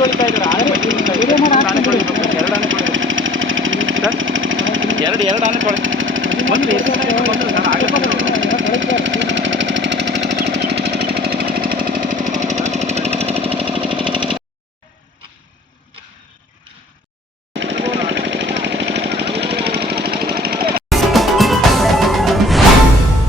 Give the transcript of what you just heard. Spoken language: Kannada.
ತೊಳಿತಾ ಇದ್ದಾರೆ, ಆನೆ ಬಟ್ಟೆ ತೊಳಿತಾ ಇದ್ದಾರೆ. ಆನೆ ತೊಳಿಬೇಕು, 2 ಆನೆ ತೊಳಿಬೇಕು ಸರ್, 2 ಆನೆ ತೊಳಿ ಬಂದು ಎಷ್ಟು ಜನ